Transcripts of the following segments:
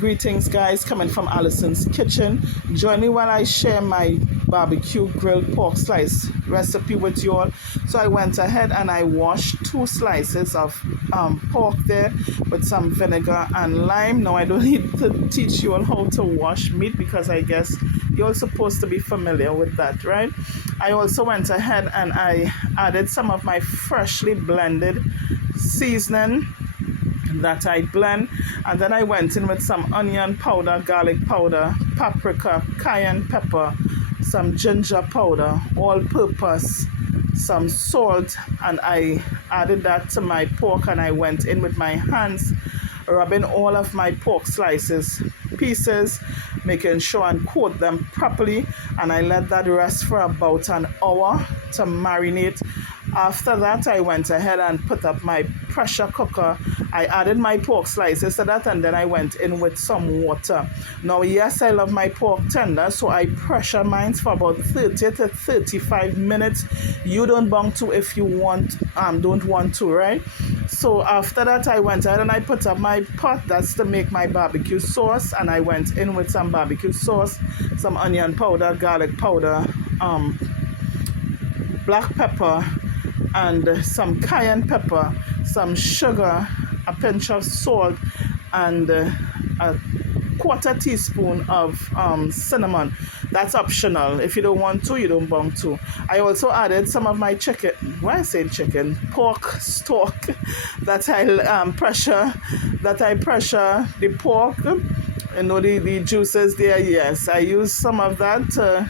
Greetings guys, coming from Allison's Kitchen. Join me while I share my barbecue grilled pork slice recipe with you all. So I went ahead and I washed 2 slices of pork there with some vinegar and lime. Now I don't need to teach you all how to wash meat because I guess you're supposed to be familiar with that, right? I also went ahead and I added some of my freshly blended seasoning that I blend, and then I went in with some onion powder, garlic powder, paprika, cayenne pepper, some ginger powder, all purpose, some salt, and I added that to my pork, and I went in with my hands rubbing all of my pork pieces, making sure and coat them properly, and I let that rest for about an hour to marinate. After that, I went ahead and put up my pressure cooker. I added my pork slices to that, and then I went in with some water. Now, yes, I love my pork tender, so I pressure mine for about 30 to 35 minutes. You don't bung to if you don't want to, right? So after that, I went ahead and I put up my pot. That's to make my barbecue sauce, and I went in with some barbecue sauce, some onion powder, garlic powder, black pepper, and some cayenne pepper, some sugar, a pinch of salt, and a quarter teaspoon of cinnamon. That's optional. If you don't want to, you don't bung to. I also added some of my pork stock that I pressure the pork. You know, the juices there. Yes, I use some of that to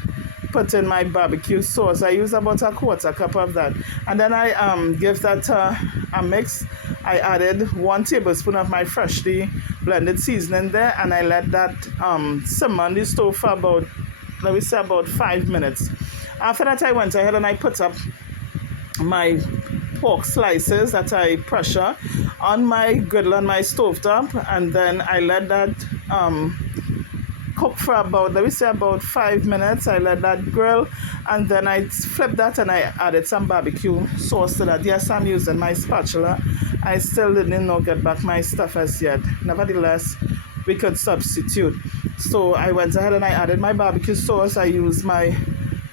put in my barbecue sauce. I use about a quarter cup of that, and then I give that a mix. I added 1 tablespoon of my freshly blended seasoning there, and I let that simmer on the stove for about, let me say, about 5 minutes. After that, I went ahead and I put up my pork slices that I pressure on my griddle on my stove top, and then I let that cook for about, let me say, about 5 minutes. I let that grill, and then I flipped that and I added some barbecue sauce to that. Yes, I'm using my spatula. I still didn't get back my stuff as yet. Nevertheless, we could substitute. So I went ahead and I added my barbecue sauce. I used my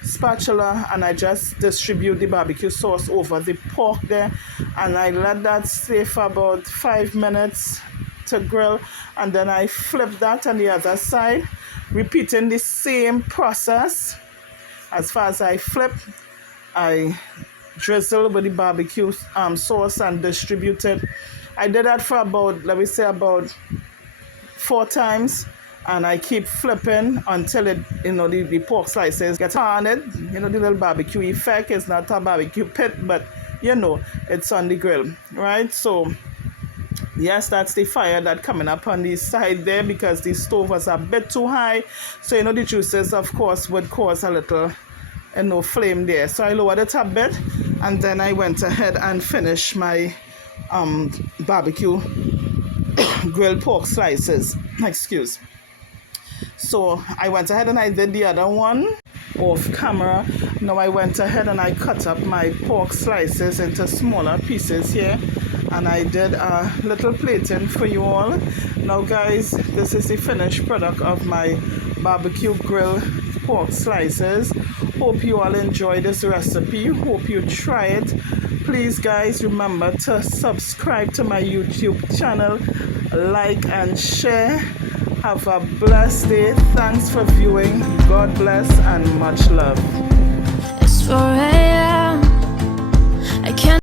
spatula and I just distribute the barbecue sauce over the pork there, and I let that stay for about 5 minutes to grill, and then I flip that on the other side, repeating the same process. As far as I flip, I drizzle with the barbecue sauce and distribute it. I did that for about, let me say, about 4 times, and I keep flipping until it, the pork slices get on it. The little barbecue effect is not a barbecue pit, but it's on the grill, right? So yes, that's the fire that coming up on the side there because the stove was a bit too high. So, the juices, of course, would cause a little, flame there. So I lowered it a bit, and then I went ahead and finished my barbecue grilled pork slices. Excuse. So I went ahead and I did the other one off camera. Now I went ahead and I cut up my pork slices into smaller pieces here, and I did a little plating for you all. Now guys, this is the finished product of my barbecue grill pork slices. Hope you all enjoy this recipe. Hope you try it. Please guys, remember to subscribe to my YouTube channel, like and share. Have a blessed day. Thanks for viewing. God bless and much love. It's 4